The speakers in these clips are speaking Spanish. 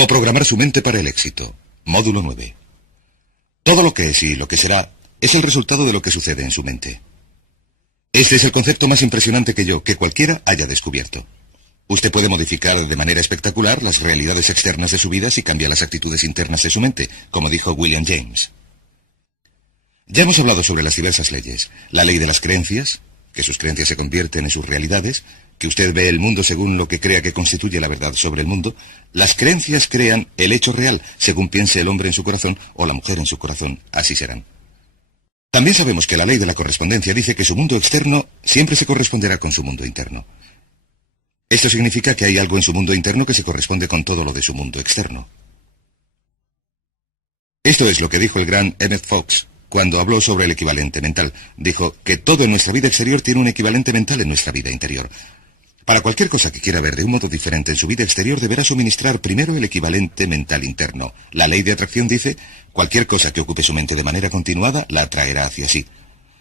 Cómo programar su mente para el éxito. Módulo 9. Todo lo que es y lo que será es el resultado de lo que sucede en su mente. Este es el concepto más impresionante que cualquiera haya descubierto. Usted puede modificar de manera espectacular las realidades externas de su vida si cambia las actitudes internas de su mente, como dijo William James. Ya hemos hablado sobre las diversas leyes. La ley de las creencias, que sus creencias se convierten en sus realidades, que usted ve el mundo según lo que crea que constituye la verdad sobre el mundo. Las creencias crean el hecho real, según piense el hombre en su corazón o la mujer en su corazón, así serán. También sabemos que la ley de la correspondencia dice que su mundo externo siempre se corresponderá con su mundo interno. Esto significa que hay algo en su mundo interno que se corresponde con todo lo de su mundo externo. Esto es lo que dijo el gran Emmett Fox cuando habló sobre el equivalente mental. Dijo que todo en nuestra vida exterior tiene un equivalente mental en nuestra vida interior. Para cualquier cosa que quiera ver de un modo diferente en su vida exterior, deberá suministrar primero el equivalente mental interno. La ley de atracción dice, cualquier cosa que ocupe su mente de manera continuada, la atraerá hacia sí.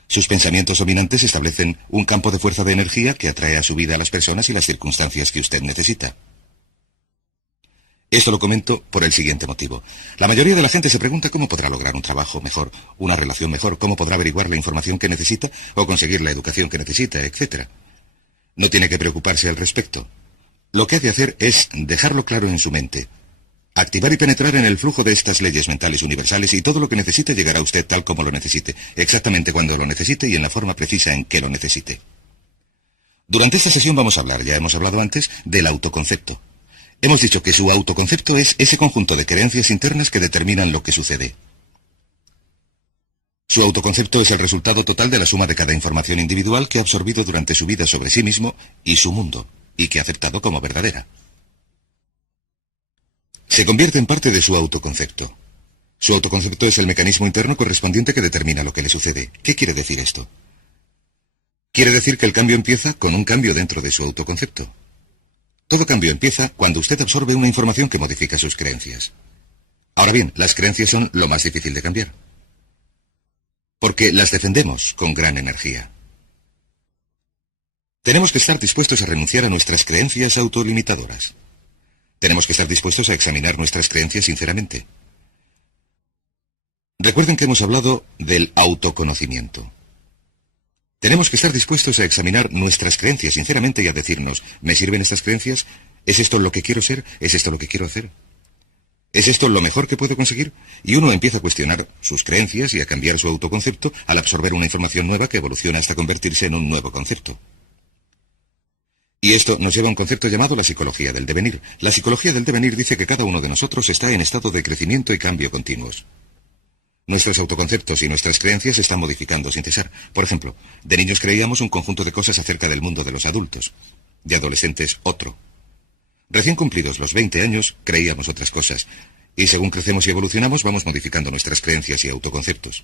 Sus pensamientos dominantes establecen un campo de fuerza de energía que atrae a su vida a las personas y las circunstancias que usted necesita. Esto lo comento por el siguiente motivo. La mayoría de la gente se pregunta cómo podrá lograr un trabajo mejor, una relación mejor, cómo podrá averiguar la información que necesita o conseguir la educación que necesita, etc. No tiene que preocuparse al respecto. Lo que ha de hacer es dejarlo claro en su mente. Activar y penetrar en el flujo de estas leyes mentales universales y todo lo que necesite llegará a usted tal como lo necesite, exactamente cuando lo necesite y en la forma precisa en que lo necesite. Durante esta sesión vamos a hablar, ya hemos hablado antes, del autoconcepto. Hemos dicho que su autoconcepto es ese conjunto de creencias internas que determinan lo que sucede. Su autoconcepto es el resultado total de la suma de cada información individual que ha absorbido durante su vida sobre sí mismo y su mundo, y que ha aceptado como verdadera. Se convierte en parte de su autoconcepto. Su autoconcepto es el mecanismo interno correspondiente que determina lo que le sucede. ¿Qué quiere decir esto? Quiere decir que el cambio empieza con un cambio dentro de su autoconcepto. Todo cambio empieza cuando usted absorbe una información que modifica sus creencias. Ahora bien, las creencias son lo más difícil de cambiar, porque las defendemos con gran energía. Tenemos que estar dispuestos a renunciar a nuestras creencias autolimitadoras. Tenemos que estar dispuestos a examinar nuestras creencias sinceramente. Recuerden que hemos hablado del autoconocimiento. Tenemos que estar dispuestos a examinar nuestras creencias sinceramente y a decirnos, ¿me sirven estas creencias? ¿Es esto lo que quiero ser? ¿Es esto lo que quiero hacer? ¿Es esto lo mejor que puedo conseguir? Y uno empieza a cuestionar sus creencias y a cambiar su autoconcepto al absorber una información nueva que evoluciona hasta convertirse en un nuevo concepto. Y esto nos lleva a un concepto llamado la psicología del devenir. La psicología del devenir dice que cada uno de nosotros está en estado de crecimiento y cambio continuos. Nuestros autoconceptos y nuestras creencias se están modificando sin cesar. Por ejemplo, de niños creíamos un conjunto de cosas acerca del mundo de los adultos. De adolescentes, otro. Recién cumplidos los 20 años, creíamos otras cosas. Y según crecemos y evolucionamos, vamos modificando nuestras creencias y autoconceptos.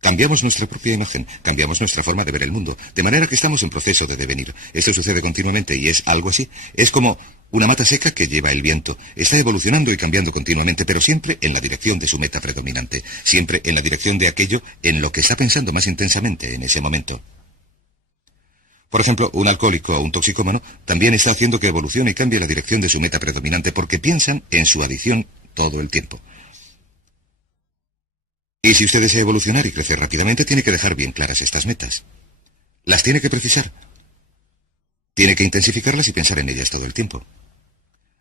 Cambiamos nuestra propia imagen, cambiamos nuestra forma de ver el mundo, de manera que estamos en proceso de devenir. Esto sucede continuamente y es algo así. Es como una mata seca que lleva el viento. Está evolucionando y cambiando continuamente, pero siempre en la dirección de su meta predominante, siempre en la dirección de aquello en lo que está pensando más intensamente en ese momento. Por ejemplo, un alcohólico o un toxicómano también está haciendo que evolucione y cambie la dirección de su meta predominante porque piensan en su adicción todo el tiempo. Y si usted desea evolucionar y crecer rápidamente, tiene que dejar bien claras estas metas. Las tiene que precisar. Tiene que intensificarlas y pensar en ellas todo el tiempo.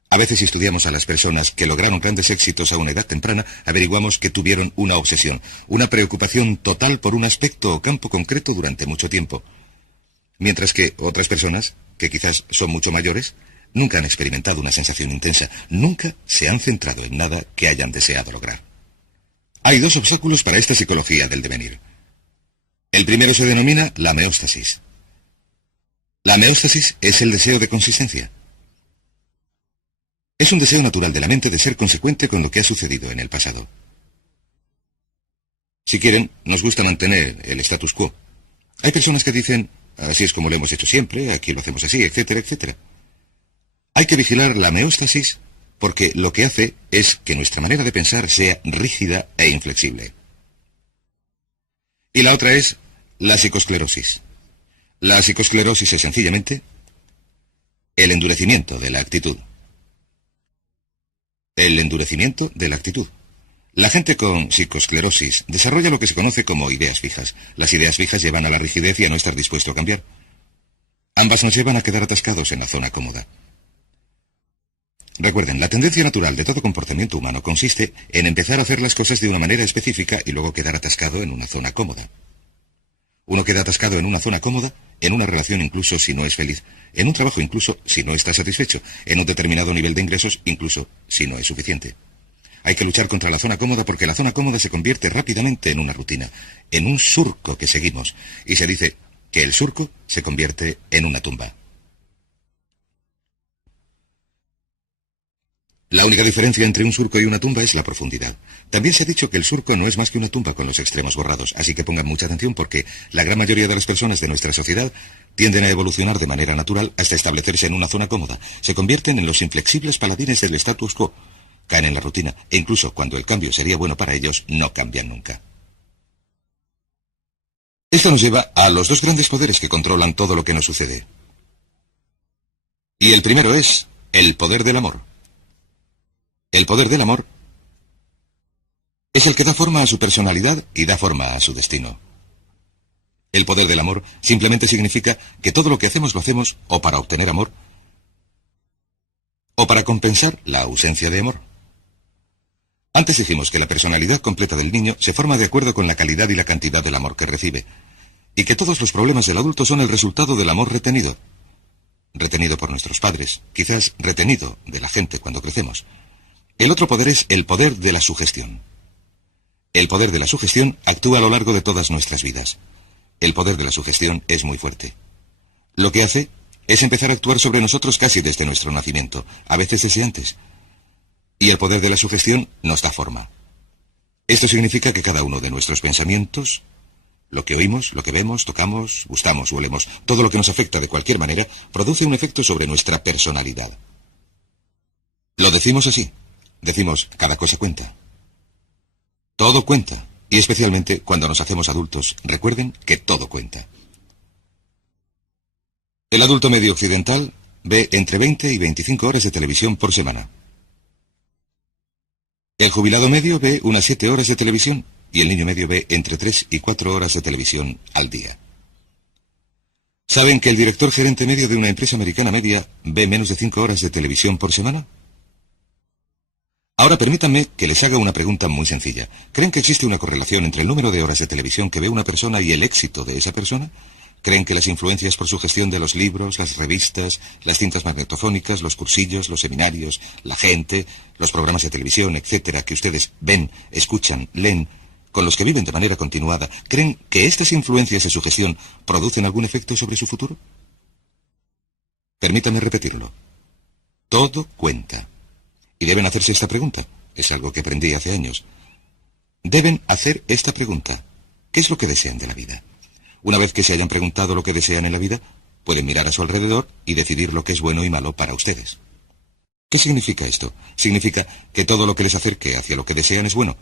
A veces, si estudiamos a las personas que lograron grandes éxitos a una edad temprana, averiguamos que tuvieron una obsesión, una preocupación total por un aspecto o campo concreto durante mucho tiempo. Mientras que otras personas, que quizás son mucho mayores, nunca han experimentado una sensación intensa, nunca se han centrado en nada que hayan deseado lograr. Hay dos obstáculos para esta psicología del devenir. El primero se denomina la meóstasis. La meóstasis es el deseo de consistencia. Es un deseo natural de la mente de ser consecuente con lo que ha sucedido en el pasado. Si quieren, nos gusta mantener el status quo. Hay personas que dicen, así es como lo hemos hecho siempre, aquí lo hacemos así, etcétera, etcétera. Hay que vigilar la meóstasis porque lo que hace es que nuestra manera de pensar sea rígida e inflexible. Y la otra es la psicosclerosis. La psicosclerosis es sencillamente el endurecimiento de la actitud. El endurecimiento de la actitud. La gente con psicoesclerosis desarrolla lo que se conoce como ideas fijas. Las ideas fijas llevan a la rigidez y a no estar dispuesto a cambiar. Ambas nos llevan a quedar atascados en la zona cómoda. Recuerden, la tendencia natural de todo comportamiento humano consiste en empezar a hacer las cosas de una manera específica y luego quedar atascado en una zona cómoda. Uno queda atascado en una zona cómoda, en una relación incluso si no es feliz, en un trabajo incluso si no está satisfecho, en un determinado nivel de ingresos incluso si no es suficiente. Hay que luchar contra la zona cómoda porque la zona cómoda se convierte rápidamente en una rutina, en un surco que seguimos, y se dice que el surco se convierte en una tumba. La única diferencia entre un surco y una tumba es la profundidad. También se ha dicho que el surco no es más que una tumba con los extremos borrados, así que pongan mucha atención porque la gran mayoría de las personas de nuestra sociedad tienden a evolucionar de manera natural hasta establecerse en una zona cómoda. Se convierten en los inflexibles paladines del status quo, caen en la rutina e incluso cuando el cambio sería bueno para ellos, no cambian nunca. Esto nos lleva a los dos grandes poderes que controlan todo lo que nos sucede. Y el primero es el poder del amor. El poder del amor es el que da forma a su personalidad y da forma a su destino. El poder del amor simplemente significa que todo lo que hacemos lo hacemos o para obtener amor o para compensar la ausencia de amor. Antes dijimos que la personalidad completa del niño se forma de acuerdo con la calidad y la cantidad del amor que recibe, y que todos los problemas del adulto son el resultado del amor retenido. Retenido por nuestros padres, quizás retenido de la gente cuando crecemos. El otro poder es el poder de la sugestión. El poder de la sugestión actúa a lo largo de todas nuestras vidas. El poder de la sugestión es muy fuerte. Lo que hace es empezar a actuar sobre nosotros casi desde nuestro nacimiento, a veces desde antes. Y el poder de la sugestión nos da forma. Esto significa que cada uno de nuestros pensamientos, lo que oímos, lo que vemos, tocamos, gustamos o olemos, todo lo que nos afecta de cualquier manera, produce un efecto sobre nuestra personalidad. Lo decimos así. Decimos, cada cosa cuenta. Todo cuenta, y especialmente cuando nos hacemos adultos, recuerden que todo cuenta. El adulto medio occidental ve entre 20 y 25 horas de televisión por semana. El jubilado medio ve unas 7 horas de televisión, y el niño medio ve entre 3 y 4 horas de televisión al día. ¿Saben que el director gerente medio de una empresa americana media ve menos de 5 horas de televisión por semana? Ahora permítanme que les haga una pregunta muy sencilla. ¿Creen que existe una correlación entre el número de horas de televisión que ve una persona y el éxito de esa persona? ¿Creen que las influencias por su gestión de los libros, las revistas, las cintas magnetofónicas, los cursillos, los seminarios, la gente, los programas de televisión, etcétera, que ustedes ven, escuchan, leen, con los que viven de manera continuada, creen que estas influencias de su gestión producen algún efecto sobre su futuro? Permítanme repetirlo. Todo cuenta. Y deben hacerse esta pregunta. Es algo que aprendí hace años. Deben hacer esta pregunta. ¿Qué es lo que desean de la vida? Una vez que se hayan preguntado lo que desean en la vida, pueden mirar a su alrededor y decidir lo que es bueno y malo para ustedes. ¿Qué significa esto? Significa que todo lo que les acerque hacia lo que desean es bueno,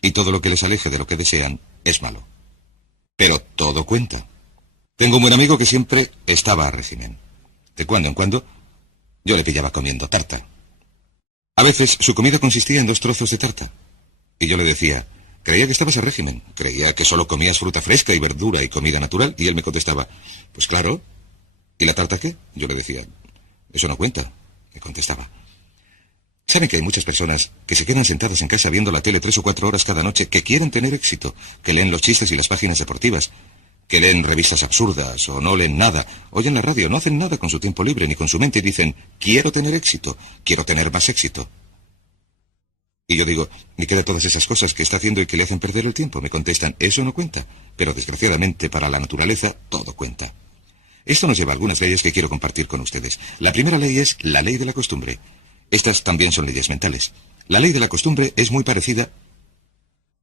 y todo lo que les aleje de lo que desean es malo. Pero todo cuenta. Tengo un buen amigo que siempre estaba a régimen. De cuando en cuando, yo le pillaba comiendo tarta. A veces su comida consistía en 2 trozos de tarta. Y yo le decía, creía que estabas a régimen, creía que solo comías fruta fresca y verdura y comida natural. Y él me contestaba, pues claro. ¿Y la tarta qué? Yo le decía, eso no cuenta, me contestaba. ¿Saben que hay muchas personas que se quedan sentadas en casa viendo la tele 3 o 4 horas cada noche, que quieren tener éxito, que leen los chistes y las páginas deportivas, que leen revistas absurdas o no leen nada, oyen la radio, no hacen nada con su tiempo libre ni con su mente y dicen, quiero tener éxito, quiero tener más éxito? Y yo digo, ¿y qué de todas esas cosas que está haciendo y que le hacen perder el tiempo? Me contestan, eso no cuenta, pero desgraciadamente para la naturaleza todo cuenta. Esto nos lleva a algunas leyes que quiero compartir con ustedes. La primera ley es la ley de la costumbre. Estas también son leyes mentales. La ley de la costumbre es muy parecida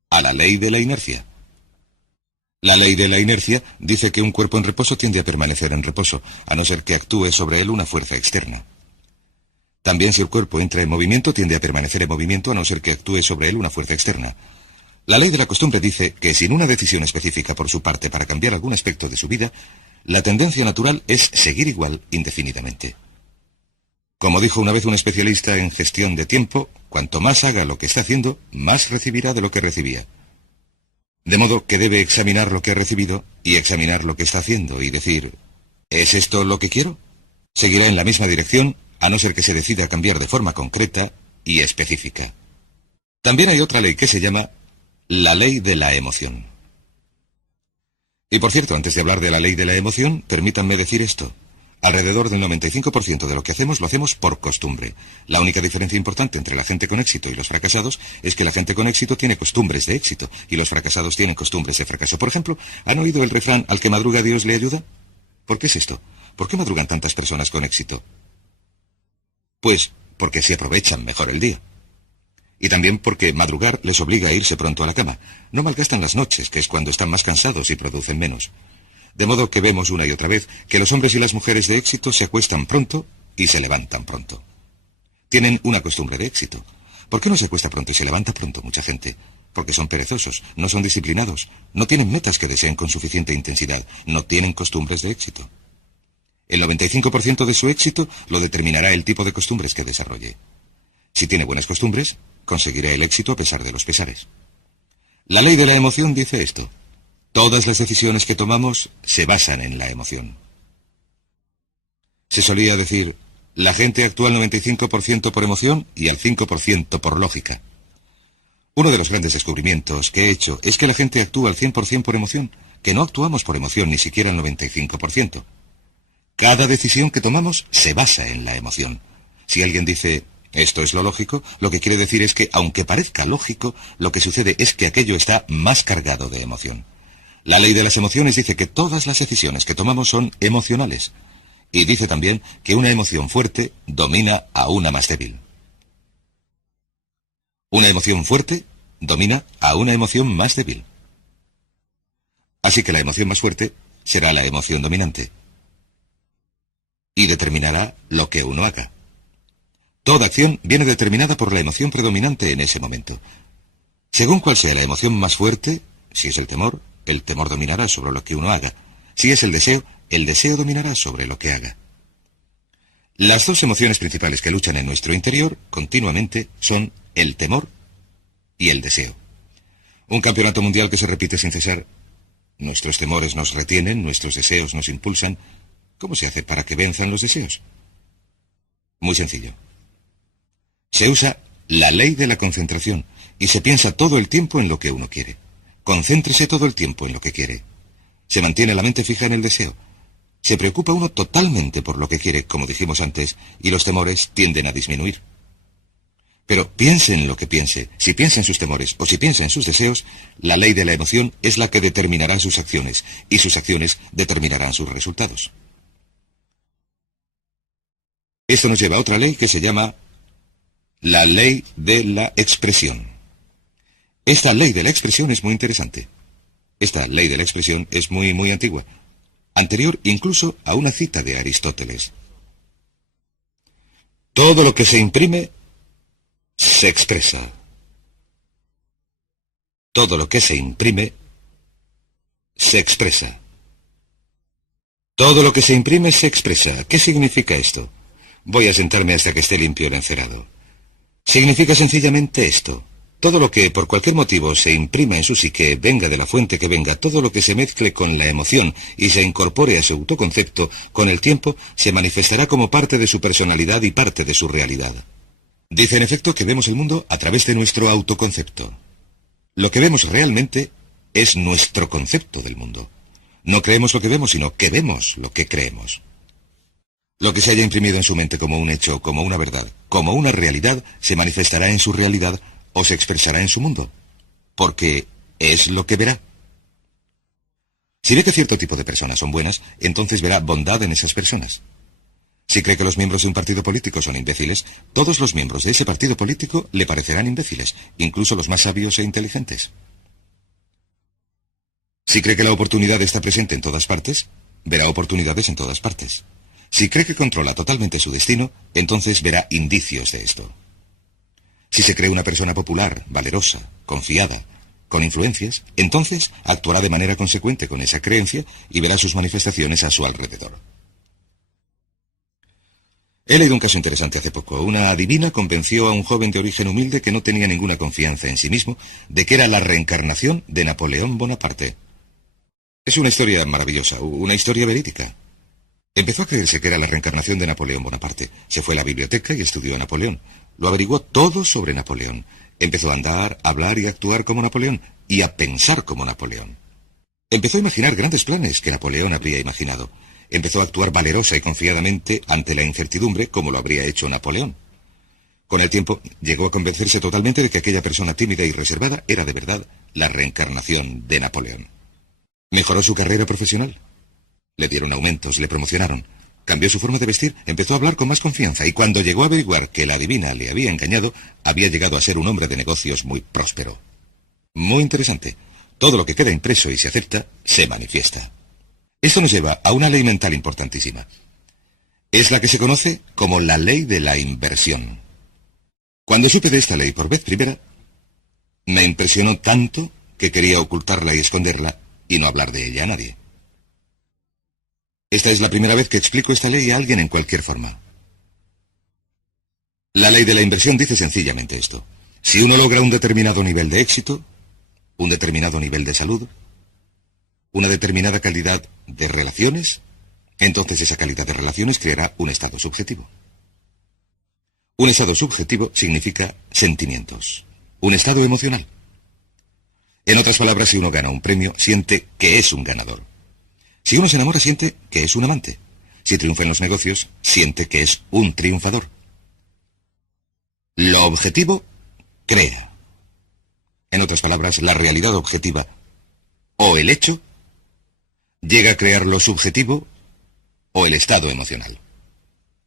a la ley de la inercia. La ley de la inercia dice que un cuerpo en reposo tiende a permanecer en reposo, a no ser que actúe sobre él una fuerza externa. También si el cuerpo entra en movimiento, tiende a permanecer en movimiento, a no ser que actúe sobre él una fuerza externa. La ley de la costumbre dice que sin una decisión específica por su parte para cambiar algún aspecto de su vida, la tendencia natural es seguir igual indefinidamente. Como dijo una vez un especialista en gestión de tiempo, cuanto más haga lo que está haciendo, más recibirá de lo que recibía. De modo que debe examinar lo que ha recibido y examinar lo que está haciendo y decir, ¿es esto lo que quiero? Seguirá en la misma dirección, a no ser que se decida a cambiar de forma concreta y específica. También hay otra ley que se llama la ley de la emoción. Y por cierto, antes de hablar de la ley de la emoción, permítanme decir esto. Alrededor del 95% de lo que hacemos lo hacemos por costumbre. La única diferencia importante entre la gente con éxito y los fracasados es que la gente con éxito tiene costumbres de éxito y los fracasados tienen costumbres de fracaso. Por ejemplo, ¿han oído el refrán al que madruga Dios le ayuda? ¿Por qué es esto? ¿Por qué madrugan tantas personas con éxito? Pues porque se aprovechan mejor el día. Y también porque madrugar les obliga a irse pronto a la cama. No malgastan las noches, que es cuando están más cansados y producen menos. De modo que vemos una y otra vez que los hombres y las mujeres de éxito se acuestan pronto y se levantan pronto. Tienen una costumbre de éxito. ¿Por qué no se acuesta pronto y se levanta pronto mucha gente? Porque son perezosos, no son disciplinados, no tienen metas que deseen con suficiente intensidad, no tienen costumbres de éxito. El 95% de su éxito lo determinará el tipo de costumbres que desarrolle. Si tiene buenas costumbres, conseguirá el éxito a pesar de los pesares. La ley de la emoción dice esto. Todas las decisiones que tomamos se basan en la emoción. Se solía decir, la gente actúa al 95% por emoción y al 5% por lógica. Uno de los grandes descubrimientos que he hecho es que la gente actúa al 100% por emoción, que no actuamos por emoción ni siquiera al 95%. Cada decisión que tomamos se basa en la emoción. Si alguien dice, esto es lo lógico, lo que quiere decir es que, aunque parezca lógico, lo que sucede es que aquello está más cargado de emoción. La ley de las emociones dice que todas las decisiones que tomamos son emocionales. Y dice también que una emoción fuerte domina a una más débil. Una emoción fuerte domina a una emoción más débil. Así que la emoción más fuerte será la emoción dominante. Y determinará lo que uno haga. Toda acción viene determinada por la emoción predominante en ese momento. Según cuál sea la emoción más fuerte, si es el temor dominará sobre lo que uno haga. Si es el deseo dominará sobre lo que haga. Las dos emociones principales que luchan en nuestro interior continuamente son el temor y el deseo. Un campeonato mundial que se repite sin cesar. Nuestros temores nos retienen, nuestros deseos nos impulsan. ¿Cómo se hace para que venzan los deseos? Muy sencillo. Se usa la ley de la concentración y se piensa todo el tiempo en lo que uno quiere. Concéntrese todo el tiempo en lo que quiere. Se mantiene la mente fija en el deseo. Se preocupa uno totalmente por lo que quiere, como dijimos antes, y los temores tienden a disminuir. Pero piense en lo que piense, si piensa en sus temores o si piensa en sus deseos, la ley de la emoción es la que determinará sus acciones, y sus acciones determinarán sus resultados. Esto nos lleva a otra ley que se llama la ley de la expresión. Esta ley de la expresión es muy interesante. Esta ley de la expresión es muy antigua, anterior incluso a una cita de Aristóteles. Todo lo que se imprime se expresa. Todo lo que se imprime se expresa. Todo lo que se imprime se expresa. ¿Qué significa esto? Voy a sentarme hasta que esté limpio el encerado. Significa sencillamente esto. Todo lo que por cualquier motivo se imprima en su psique, venga de la fuente que venga, todo lo que se mezcle con la emoción y se incorpore a su autoconcepto, con el tiempo se manifestará como parte de su personalidad y parte de su realidad. Dice en efecto que vemos el mundo a través de nuestro autoconcepto. Lo que vemos realmente es nuestro concepto del mundo. No creemos lo que vemos, sino que vemos lo que creemos. Lo que se haya imprimido en su mente como un hecho, como una verdad, como una realidad, se manifestará en su realidad o se expresará en su mundo, porque es lo que verá. Si ve que cierto tipo de personas son buenas, entonces verá bondad en esas personas. Si cree que los miembros de un partido político son imbéciles, todos los miembros de ese partido político le parecerán imbéciles, incluso los más sabios e inteligentes. Si cree que la oportunidad está presente en todas partes, verá oportunidades en todas partes. Si cree que controla totalmente su destino, entonces verá indicios de esto. Si se cree una persona popular, valerosa, confiada, con influencias, entonces actuará de manera consecuente con esa creencia y verá sus manifestaciones a su alrededor. He leído un caso interesante hace poco. Una adivina convenció a un joven de origen humilde que no tenía ninguna confianza en sí mismo de que era la reencarnación de Napoleón Bonaparte. Es una historia maravillosa, una historia verídica. Empezó a creerse que era la reencarnación de Napoleón Bonaparte. Se fue a la biblioteca y estudió a Napoleón. Lo averiguó todo sobre Napoleón. Empezó a andar, a hablar y a actuar como Napoleón, y a pensar como Napoleón. Empezó a imaginar grandes planes que Napoleón habría imaginado. Empezó a actuar valerosa y confiadamente ante la incertidumbre como lo habría hecho Napoleón. Con el tiempo llegó a convencerse totalmente de que aquella persona tímida y reservada era de verdad la reencarnación de Napoleón. Mejoró su carrera profesional. Le dieron aumentos, le promocionaron. Cambió su forma de vestir, empezó a hablar con más confianza y cuando llegó a averiguar que la adivina le había engañado, había llegado a ser un hombre de negocios muy próspero. Muy interesante. Todo lo que queda impreso y se acepta, se manifiesta. Esto nos lleva a una ley mental importantísima. Es la que se conoce como la ley de la inversión. Cuando supe de esta ley por vez primera, me impresionó tanto que quería ocultarla y esconderla y no hablar de ella a nadie. Esta es la primera vez que explico esta ley a alguien en cualquier forma. La ley de la inversión dice sencillamente esto. Si uno logra un determinado nivel de éxito, un determinado nivel de salud, una determinada calidad de relaciones, entonces esa calidad de relaciones creará un estado subjetivo. Un estado subjetivo significa sentimientos, un estado emocional. En otras palabras, si uno gana un premio, siente que es un ganador. Si uno se enamora, siente que es un amante. Si triunfa en los negocios, siente que es un triunfador. Lo objetivo crea. En otras palabras, la realidad objetiva o el hecho llega a crear lo subjetivo o el estado emocional.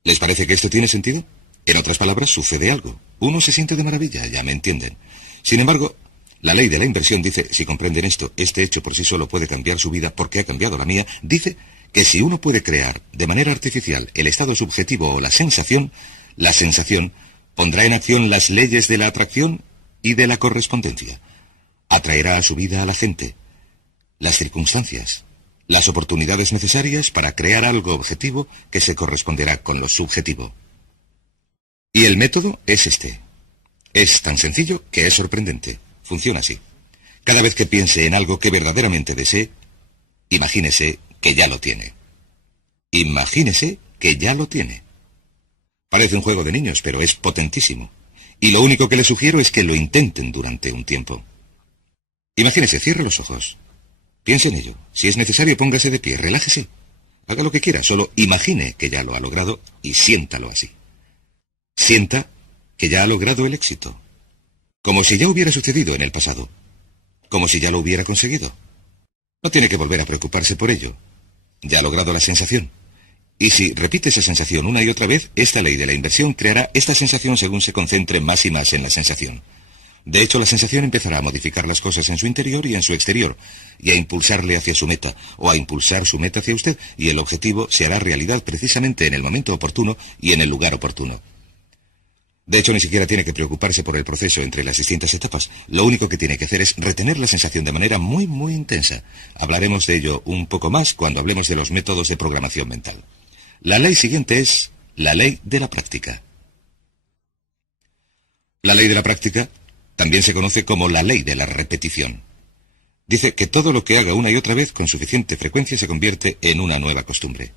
¿Les parece que esto tiene sentido? En otras palabras, sucede algo. Uno se siente de maravilla, ya me entienden. Sin embargo, la ley de la inversión dice, si comprenden esto, este hecho por sí solo puede cambiar su vida porque ha cambiado la mía, dice que si uno puede crear de manera artificial el estado subjetivo o la sensación pondrá en acción las leyes de la atracción y de la correspondencia. Atraerá a su vida a la gente, las circunstancias, las oportunidades necesarias para crear algo objetivo que se corresponderá con lo subjetivo. Y el método es este. Es tan sencillo que es sorprendente. Funciona así. Cada vez que piense en algo que verdaderamente desee, imagínese que ya lo tiene. Imagínese que ya lo tiene. Parece un juego de niños, pero es potentísimo. Y lo único que les sugiero es que lo intenten durante un tiempo. Imagínese, cierre los ojos. Piense en ello. Si es necesario, póngase de pie, relájese. Haga lo que quiera, solo imagine que ya lo ha logrado y siéntalo así. Sienta que ya ha logrado el éxito. Como si ya hubiera sucedido en el pasado. Como si ya lo hubiera conseguido. No tiene que volver a preocuparse por ello. Ya ha logrado la sensación. Y si repite esa sensación una y otra vez, esta ley de la inversión creará esta sensación según se concentre más y más en la sensación. De hecho, la sensación empezará a modificar las cosas en su interior y en su exterior, y a impulsarle hacia su meta, o a impulsar su meta hacia usted, y el objetivo se hará realidad precisamente en el momento oportuno y en el lugar oportuno. De hecho, ni siquiera tiene que preocuparse por el proceso entre las distintas etapas. Lo único que tiene que hacer es retener la sensación de manera muy, muy intensa. Hablaremos de ello un poco más cuando hablemos de los métodos de programación mental. La ley siguiente es la ley de la práctica. La ley de la práctica también se conoce como la ley de la repetición. Dice que todo lo que haga una y otra vez con suficiente frecuencia se convierte en una nueva costumbre.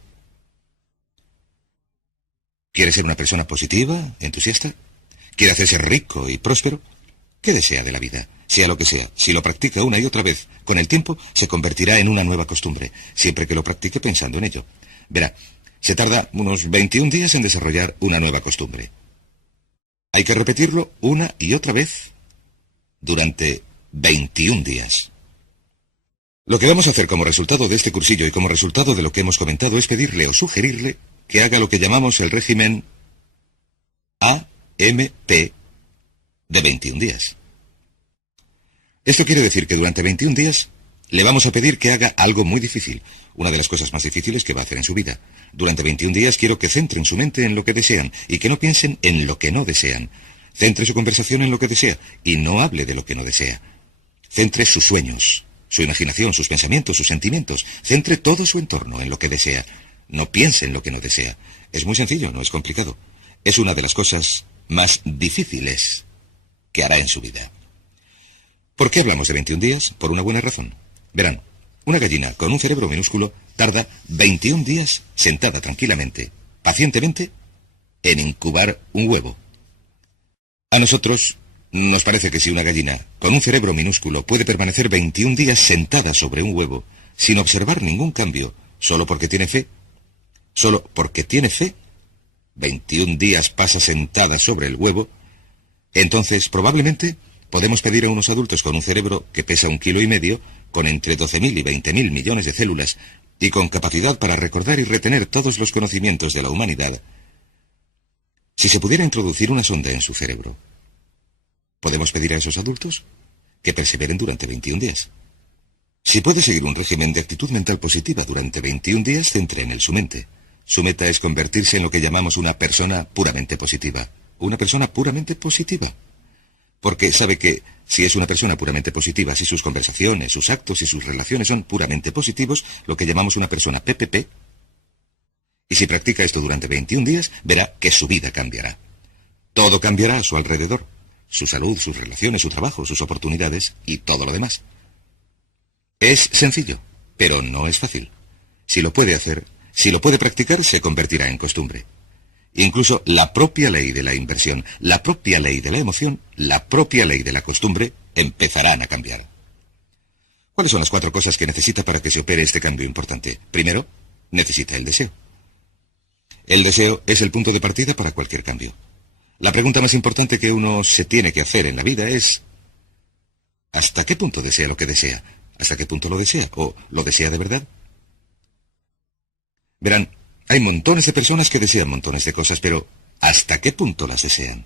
¿Quiere ser una persona positiva, entusiasta? ¿Quiere hacerse rico y próspero? ¿Qué desea de la vida? Sea lo que sea, si lo practica una y otra vez, con el tiempo se convertirá en una nueva costumbre, siempre que lo practique pensando en ello. Verá, se tarda unos 21 días en desarrollar una nueva costumbre. Hay que repetirlo una y otra vez durante 21 días. Lo que vamos a hacer como resultado de este cursillo y como resultado de lo que hemos comentado es pedirle o sugerirle que haga lo que llamamos el régimen AMP de 21 días. Esto quiere decir que durante 21 días le vamos a pedir que haga algo muy difícil, una de las cosas más difíciles que va a hacer en su vida. Durante 21 días quiero que centren su mente en lo que desean y que no piensen en lo que no desean. Centre su conversación en lo que desea y no hable de lo que no desea. Centre sus sueños, su imaginación, sus pensamientos, sus sentimientos. Centre todo su entorno en lo que desea. No piense en lo que no desea. Es muy sencillo, no es complicado. Es una de las cosas más difíciles que hará en su vida. ¿Por qué hablamos de 21 días? Por una buena razón. Verán, una gallina con un cerebro minúsculo tarda 21 días sentada tranquilamente, pacientemente, en incubar un huevo. A nosotros nos parece que si una gallina con un cerebro minúsculo puede permanecer 21 días sentada sobre un huevo sin observar ningún cambio, solo porque tiene fe, 21 días pasa sentada sobre el huevo, entonces probablemente podemos pedir a unos adultos con un cerebro que pesa 1,5 kilos, con entre 12.000 y 20.000 millones de células, y con capacidad para recordar y retener todos los conocimientos de la humanidad, si se pudiera introducir una sonda en su cerebro, podemos pedir a esos adultos que perseveren durante 21 días. Si puede seguir un régimen de actitud mental positiva durante 21 días, centre en él su mente. Su meta es convertirse en lo que llamamos una persona puramente positiva. Una persona puramente positiva. Porque sabe que si es una persona puramente positiva, si sus conversaciones, sus actos y sus relaciones son puramente positivos, lo que llamamos una persona PPP, y si practica esto durante 21 días, verá que su vida cambiará. Todo cambiará a su alrededor. Su salud, sus relaciones, su trabajo, sus oportunidades y todo lo demás. Es sencillo, pero no es fácil. Si lo puede hacer, si lo puede practicar, se convertirá en costumbre. Incluso la propia ley de la inversión, la propia ley de la emoción, la propia ley de la costumbre empezarán a cambiar. ¿Cuáles son las 4 cosas que necesita para que se opere este cambio importante? Primero, necesita el deseo. El deseo es el punto de partida para cualquier cambio. La pregunta más importante que uno se tiene que hacer en la vida es: ¿hasta qué punto desea lo que desea? ¿Hasta qué punto lo desea? ¿O lo desea de verdad? Verán, hay montones de personas que desean montones de cosas, pero ¿hasta qué punto las desean?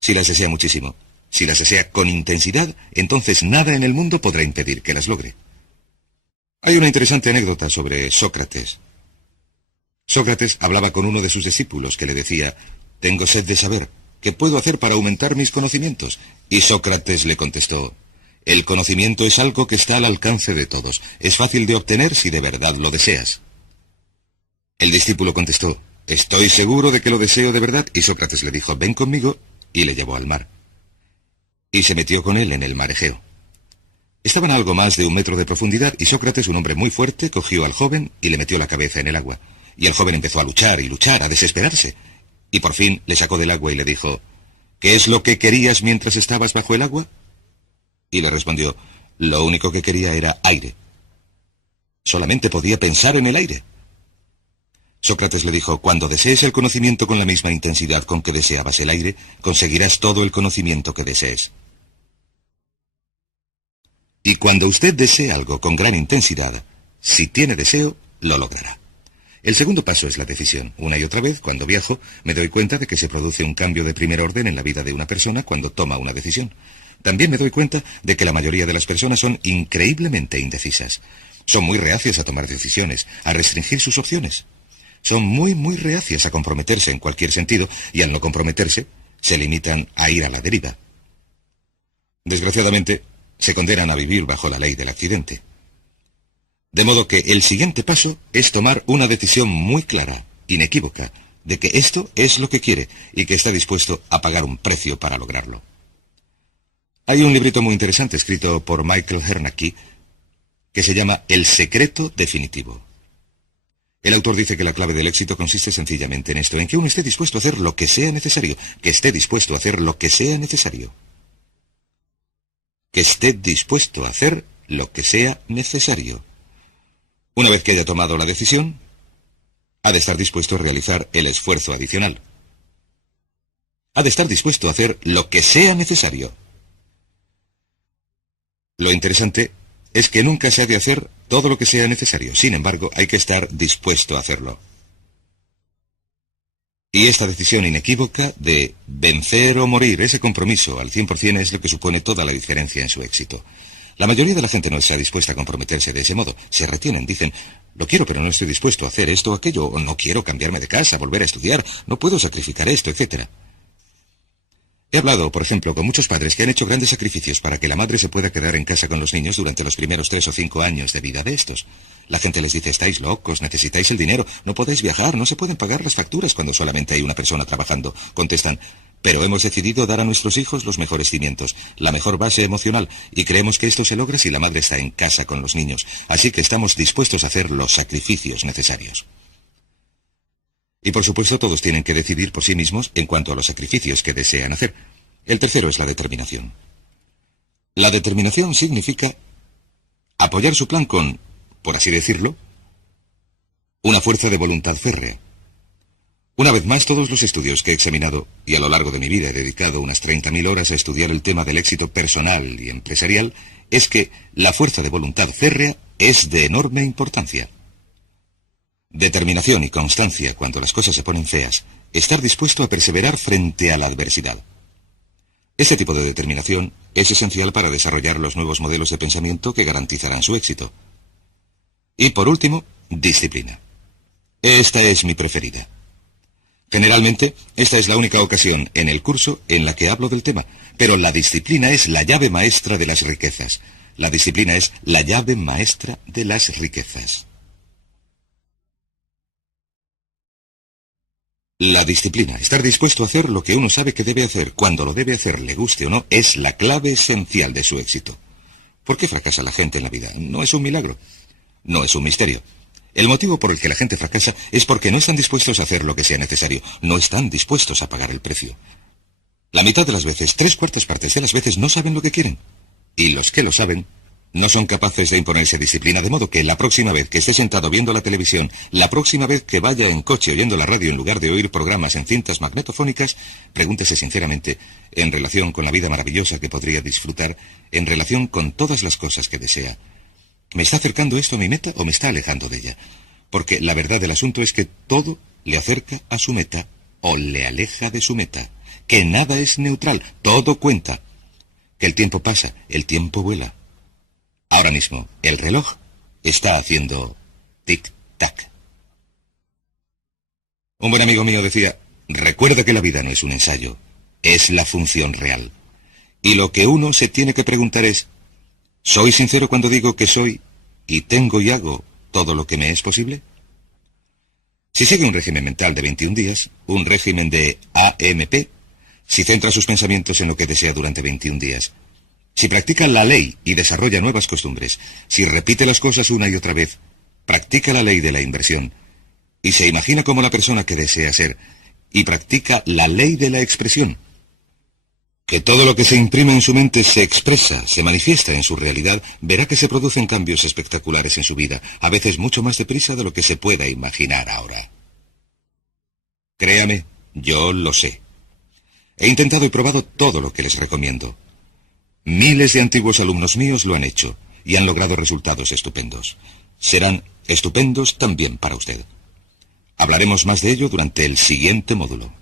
Si las desea muchísimo, si las desea con intensidad, entonces nada en el mundo podrá impedir que las logre. Hay una interesante anécdota sobre Sócrates. Sócrates hablaba con uno de sus discípulos que le decía: «Tengo sed de saber, ¿qué puedo hacer para aumentar mis conocimientos?» Y Sócrates le contestó: «El conocimiento es algo que está al alcance de todos. Es fácil de obtener si de verdad lo deseas». El discípulo contestó: «Estoy seguro de que lo deseo de verdad». Y Sócrates le dijo: «Ven conmigo», y le llevó al mar. Y se metió con él en el mar Egeo. Estaban a algo más de 1 metro de profundidad, y Sócrates, un hombre muy fuerte, cogió al joven y le metió la cabeza en el agua. Y el joven empezó a luchar y luchar, a desesperarse. Y por fin le sacó del agua y le dijo: «¿Qué es lo que querías mientras estabas bajo el agua?» Y le respondió: «Lo único que quería era aire. Solamente podía pensar en el aire». Sócrates le dijo: «Cuando desees el conocimiento con la misma intensidad con que deseabas el aire, conseguirás todo el conocimiento que desees. Y cuando usted desee algo con gran intensidad, si tiene deseo, lo logrará». El segundo paso es la decisión. Una y otra vez, cuando viajo, me doy cuenta de que se produce un cambio de primer orden en la vida de una persona cuando toma una decisión. También me doy cuenta de que la mayoría de las personas son increíblemente indecisas. Son muy reacias a tomar decisiones, a restringir sus opciones. Son muy, muy reacias a comprometerse en cualquier sentido, y al no comprometerse, se limitan a ir a la deriva. Desgraciadamente, se condenan a vivir bajo la ley del accidente. De modo que el siguiente paso es tomar una decisión muy clara, inequívoca, de que esto es lo que quiere y que está dispuesto a pagar un precio para lograrlo. Hay un librito muy interesante escrito por Michael Hernacki que se llama El secreto definitivo. El autor dice que la clave del éxito consiste sencillamente en esto, en que uno esté dispuesto a hacer lo que sea necesario, que esté dispuesto a hacer lo que sea necesario. Que esté dispuesto a hacer lo que sea necesario. Una vez que haya tomado la decisión, ha de estar dispuesto a realizar el esfuerzo adicional. Ha de estar dispuesto a hacer lo que sea necesario. Lo interesante es que nunca se ha de hacer todo lo que sea necesario. Sin embargo, hay que estar dispuesto a hacerlo. Y esta decisión inequívoca de vencer o morir, ese compromiso al 100% es lo que supone toda la diferencia en su éxito. La mayoría de la gente no está dispuesta a comprometerse de ese modo. Se retienen, dicen: «Lo quiero, pero no estoy dispuesto a hacer esto o aquello», o «no quiero cambiarme de casa, volver a estudiar, no puedo sacrificar esto», etc. He hablado, por ejemplo, con muchos padres que han hecho grandes sacrificios para que la madre se pueda quedar en casa con los niños durante los primeros 3 o 5 años de vida de estos. La gente les dice, estáis locos, necesitáis el dinero, no podéis viajar, no se pueden pagar las facturas cuando solamente hay una persona trabajando. Contestan, pero hemos decidido dar a nuestros hijos los mejores cimientos, la mejor base emocional, y creemos que esto se logra si la madre está en casa con los niños. Así que estamos dispuestos a hacer los sacrificios necesarios. Y por supuesto todos tienen que decidir por sí mismos en cuanto a los sacrificios que desean hacer. El tercero es la determinación. La determinación significa apoyar su plan con, por así decirlo, una fuerza de voluntad férrea. Una vez más, todos los estudios que he examinado, y a lo largo de mi vida he dedicado unas 30.000 horas a estudiar el tema del éxito personal y empresarial, es que la fuerza de voluntad férrea es de enorme importancia. Determinación y constancia cuando las cosas se ponen feas, estar dispuesto a perseverar frente a la adversidad. Este tipo de determinación es esencial para desarrollar los nuevos modelos de pensamiento que garantizarán su éxito. Y por último, disciplina. Esta es mi preferida. Generalmente, esta es la única ocasión en el curso en la que hablo del tema, pero la disciplina es la llave maestra de las riquezas. La disciplina es la llave maestra de las riquezas. La disciplina, estar dispuesto a hacer lo que uno sabe que debe hacer, cuando lo debe hacer, le guste o no, es la clave esencial de su éxito. ¿Por qué fracasa la gente en la vida? No es un milagro, no es un misterio. El motivo por el que la gente fracasa es porque no están dispuestos a hacer lo que sea necesario, no están dispuestos a pagar el precio. La mitad de las veces, 3/4 partes de las veces, no saben lo que quieren. Y los que lo saben, no son capaces de imponerse disciplina, de modo que la próxima vez que esté sentado viendo la televisión, la próxima vez que vaya en coche oyendo la radio en lugar de oír programas en cintas magnetofónicas, pregúntese sinceramente, en relación con la vida maravillosa que podría disfrutar, en relación con todas las cosas que desea, ¿me está acercando esto a mi meta o me está alejando de ella? Porque la verdad del asunto es que todo le acerca a su meta o le aleja de su meta, que nada es neutral, todo cuenta, que el tiempo pasa, el tiempo vuela. Ahora mismo, el reloj está haciendo tic-tac. Un buen amigo mío decía, recuerda que la vida no es un ensayo, es la función real. Y lo que uno se tiene que preguntar es, ¿soy sincero cuando digo que soy y tengo y hago todo lo que me es posible? Si sigue un régimen mental de 21 días, un régimen de AMP, si centra sus pensamientos en lo que desea durante 21 días, si practica la ley y desarrolla nuevas costumbres, si repite las cosas una y otra vez, practica la ley de la inversión, y se imagina como la persona que desea ser, y practica la ley de la expresión, que todo lo que se imprime en su mente se expresa, se manifiesta en su realidad, verá que se producen cambios espectaculares en su vida, a veces mucho más deprisa de lo que se pueda imaginar ahora. Créame, yo lo sé. He intentado y probado todo lo que les recomiendo. Miles de antiguos alumnos míos lo han hecho y han logrado resultados estupendos. Serán estupendos también para usted. Hablaremos más de ello durante el siguiente módulo.